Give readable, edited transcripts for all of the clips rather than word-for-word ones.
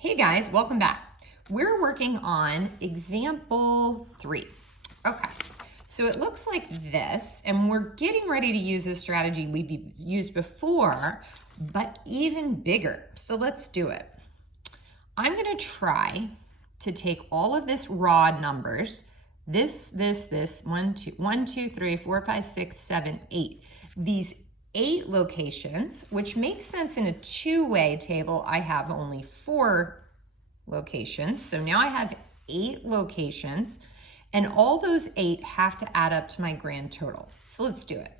Hey guys, welcome back. We're working on example 3. Okay, so it looks like this, and we're getting ready to use a strategy we've used before, but even bigger. So let's do it. I'm gonna try to take all of this raw numbers, this, 1, 2, 3, 4, 5, 6, 7, 8. These 8 locations, which makes sense in a two-way table. I have only 4 locations. So now I have 8 locations, and all those 8 have to add up to my grand total. So let's do it.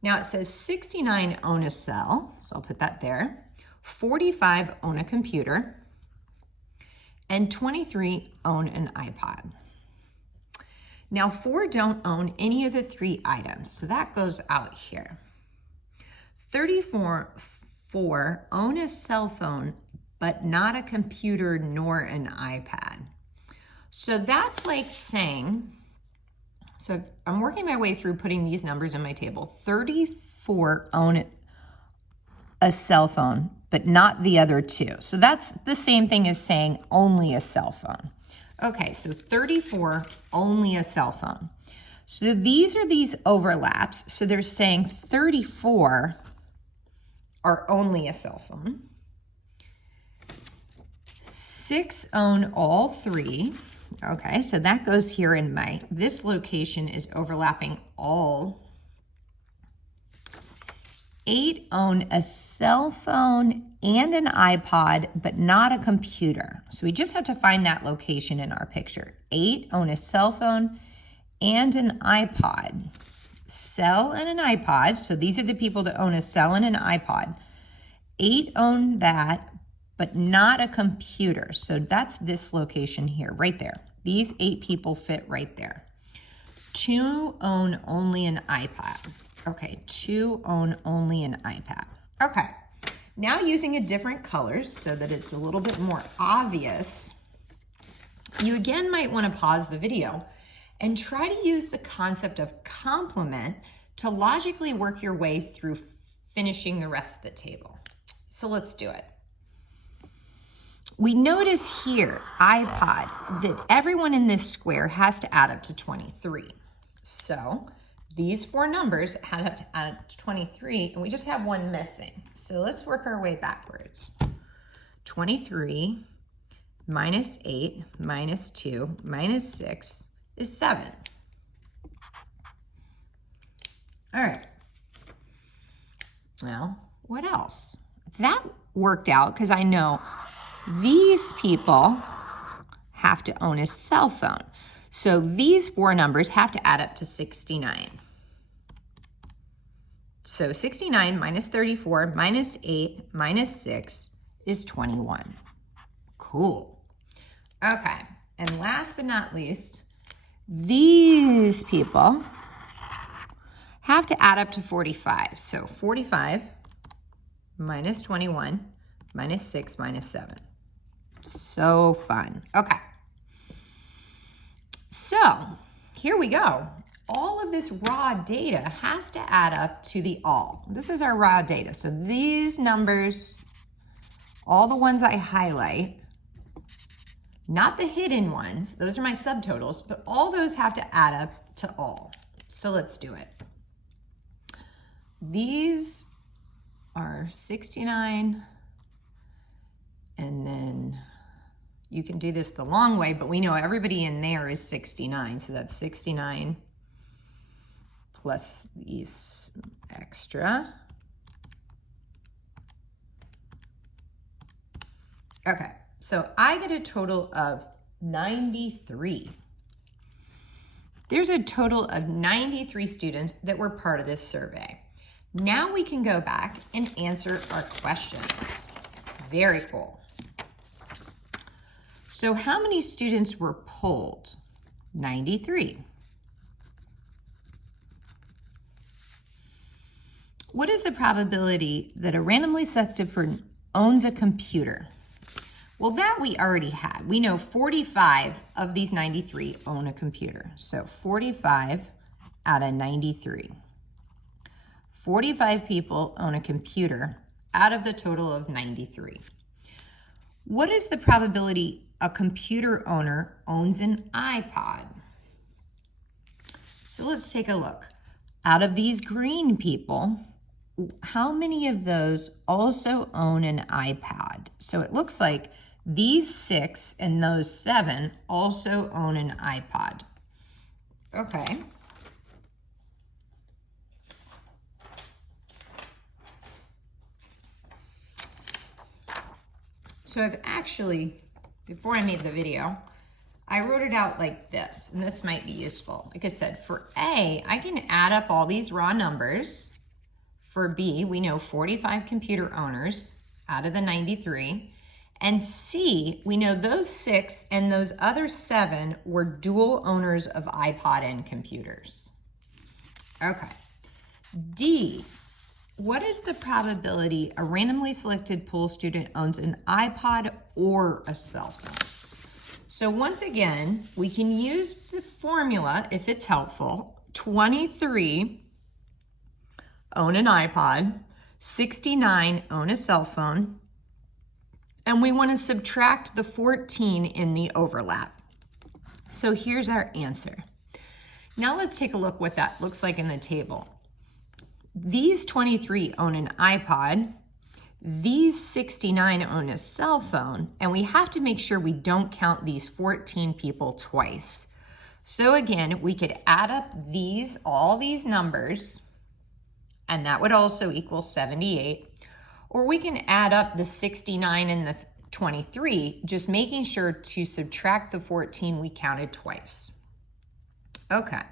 Now it says 69 own a cell, so I'll put that there. 45 own a computer, and 23 own an iPod. Now 4 don't own any of the 3 items, so that goes out here. 34 own a cell phone, but not a computer nor an iPad. So that's like saying, so I'm working my way through putting these numbers in my table. 34 own a cell phone, but not the other 2. So that's the same thing as saying only a cell phone. Okay, so 34, only a cell phone. So these are these overlaps. So they're saying 34 are only a cell phone. 6 own all 3. Okay, so that goes here in my, this location is overlapping all. 8 own a cell phone and an iPod, but not a computer. So we just have to find that location in our picture. 8 own a cell phone and an iPod. Cell and an iPod, so these are the people that own a cell and an iPod. 8 own that, but not a computer. So that's this location here, right there. These 8 people fit right there. 2 own only an iPad. Okay, 2 own only an iPad. Okay, now using a different colors so that it's a little bit more obvious, you again might want to pause the video and try to use the concept of complement to logically work your way through finishing the rest of the table. So let's do it. We notice here, iPod, that everyone in this square has to add up to 23. So these 4 numbers add up to 23, and we just have 1 missing. So let's work our way backwards. 23 minus 8 minus 2 minus 6 is 7. All right. Well, what else? That worked out because I know these people have to own a cell phone. So these 4 numbers have to add up to 69. So 69 minus 34 minus 8 minus 6 is 21. Cool. Okay, and last but not least, these people have to add up to 45. So 45 minus 21 minus 6 minus 7. So fun. Okay. So here we go. All of this raw data has to add up to the all. This is our raw data. So these numbers, all the ones I highlight, not the hidden ones, those are my subtotals, but all those have to add up to all. So let's do it. These are 69, and then you can do this the long way, but we know everybody in there is 69. So that's 69 plus these extra. Okay, so I get a total of 93. There's a total of 93 students that were part of this survey. Now we can go back and answer our questions. Very cool. So how many students were polled? 93. What is the probability that a randomly selected person owns a computer? Well, that we already had. We know 45 of these 93 own a computer. So 45 out of 93. 45 people own a computer out of the total of 93. What is the probability a computer owner owns an iPod? So let's take a look. Out of these green people, how many of those also own an iPad? So it looks like these 6 and those 7 also own an iPod. Okay. So I've actually, before I made the video, I wrote it out like this, and this might be useful. Like I said, for A, I can add up all these raw numbers. For B, we know 45 computer owners out of the 93. And C, we know those 6 and those other 7 were dual owners of iPod and computers. Okay. D, what is the probability a randomly selected pool student owns an iPod or a cell phone? So once again, we can use the formula if it's helpful. 23 own an iPod, 69 own a cell phone, and we want to subtract the 14 in the overlap. So here's our answer. Now let's take a look what that looks like in the table. These 23 own an iPod, these 69 own a cell phone, and we have to make sure we don't count these 14 people twice. So again, we could add up all these numbers, and that would also equal 78. Or we can add up the 69 and the 23, just making sure to subtract the 14 we counted twice. Okay.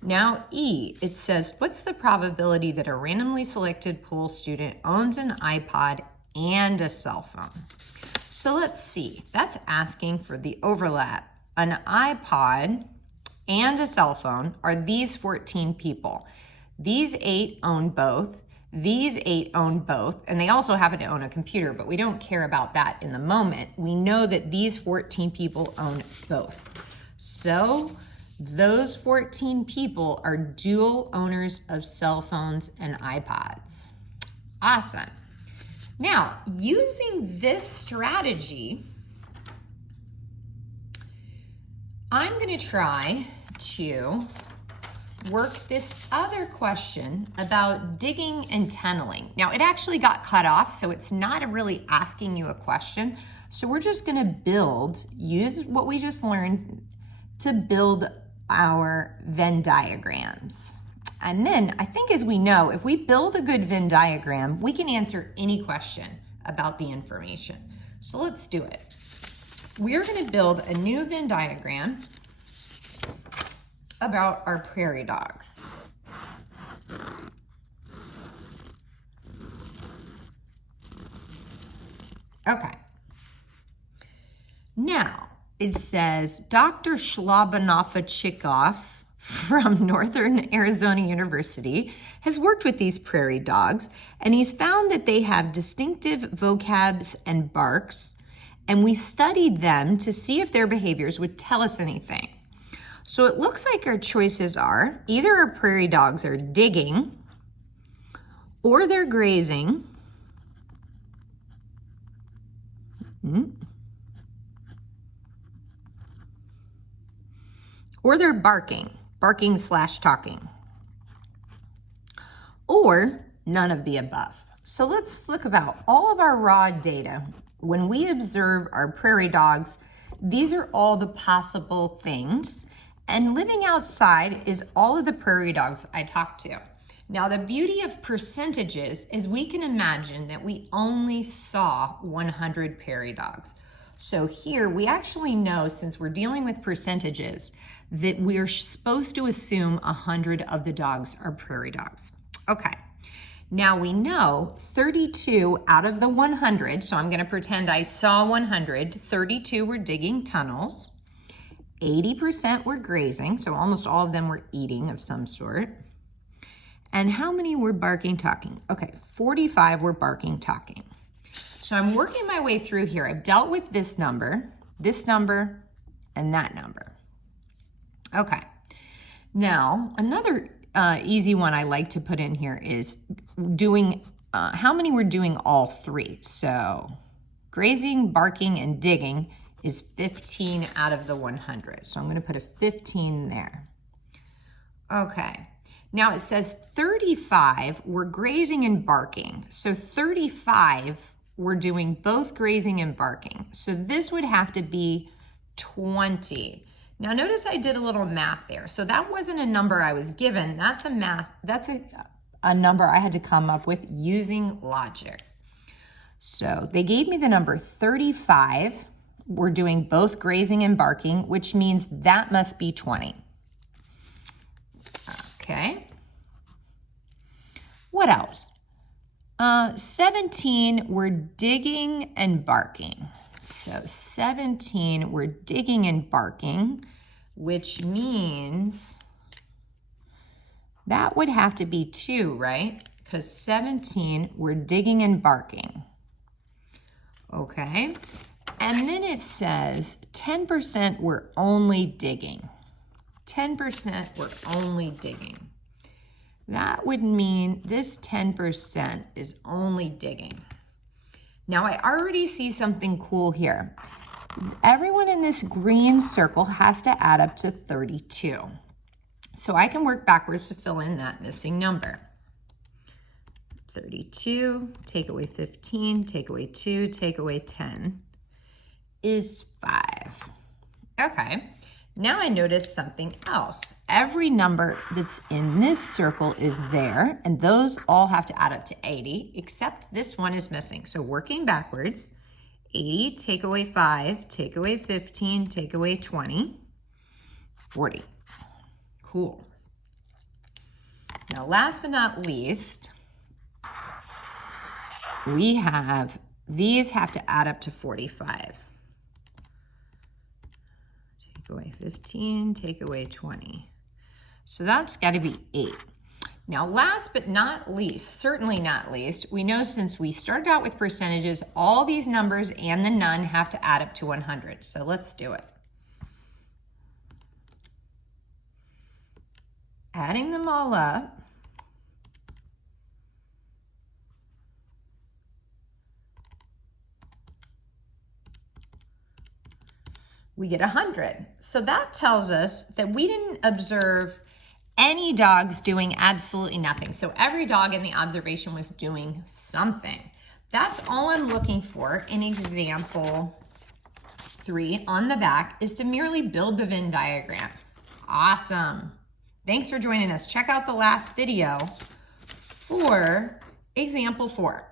Now E, it says, what's the probability that a randomly selected pool student owns an iPod and a cell phone? So let's see, that's asking for the overlap. An iPod and a cell phone are these 14 people. These 8 own both, these 8 own both, and they also happen to own a computer, but we don't care about that in the moment. We know that these 14 people own both. So those 14 people are dual owners of cell phones and iPods. Awesome. Now, using this strategy, I'm going to try to work this other question about digging and tunneling. Now, it actually got cut off, so it's not really asking you a question. So we're just going to use what we just learned to build our Venn diagrams. And then I think, as we know, if we build a good Venn diagram, we can answer any question about the information. So let's do it. We're going to build a new Venn diagram about our prairie dogs. Okay. Now, it says Dr. Schlabanova-Chikoff from Northern Arizona University has worked with these prairie dogs, and he's found that they have distinctive vocabs and barks, and we studied them to see if their behaviors would tell us anything. So it looks like our choices are either our prairie dogs are digging, or they're grazing, or they're barking/talking, or none of the above. So let's look about all of our raw data. When we observe our prairie dogs, these are all the possible things. And living outside is all of the prairie dogs I talked to. Now, the beauty of percentages is we can imagine that we only saw 100 prairie dogs. So here we actually know, since we're dealing with percentages, that we're supposed to assume 100 of the dogs are prairie dogs. Okay, now we know 32 out of the 100, so I'm gonna pretend I saw 100, 32 were digging tunnels, 80% were grazing, so almost all of them were eating of some sort. And how many were barking, talking? Okay, 45 were barking, talking. So I'm working my way through here. I've dealt with this number, and that number. Okay, now another easy one I like to put in here is doing how many were doing all three. So Grazing, barking, and digging is 15 out of the 100. So I'm going to put a 15 there. Okay. Now it says 35 were grazing and barking. So 35 were doing both grazing and barking. So this would have to be 20. Now notice I did a little math there. So that wasn't a number I was given. That's a number I had to come up with using logic. So they gave me the number 35. We're doing both grazing and barking, which means that must be 20. Okay. What else? 17 were digging and barking. So 17 were digging and barking, which means that would have to be 2, right? Because 17 were digging and barking. Okay. And then it says 10% were only digging. 10% were only digging. That would mean this 10% is only digging. Now I already see something cool here. Everyone in this green circle has to add up to 32. So I can work backwards to fill in that missing number. 32, take away 15, take away 2, take away 10 is 5. Okay. Now I notice something else. Every number that's in this circle is there, and those all have to add up to 80, except this one is missing. So working backwards, 80, take away 5, take away 15, take away 20, 40. Cool. Now last but not least, we have, these have to add up to 45. Take away 15, take away 20. So that's got to be 8. Now, last but not least, certainly not least, we know since we started out with percentages, all these numbers and the none have to add up to 100. So let's do it. Adding them all up. We get 100. So that tells us that we didn't observe any dogs doing absolutely nothing. So every dog in the observation was doing something. That's all I'm looking for in example 3 on the back, is to merely build the Venn diagram. Awesome. Thanks for joining us. Check out the last video for example 4.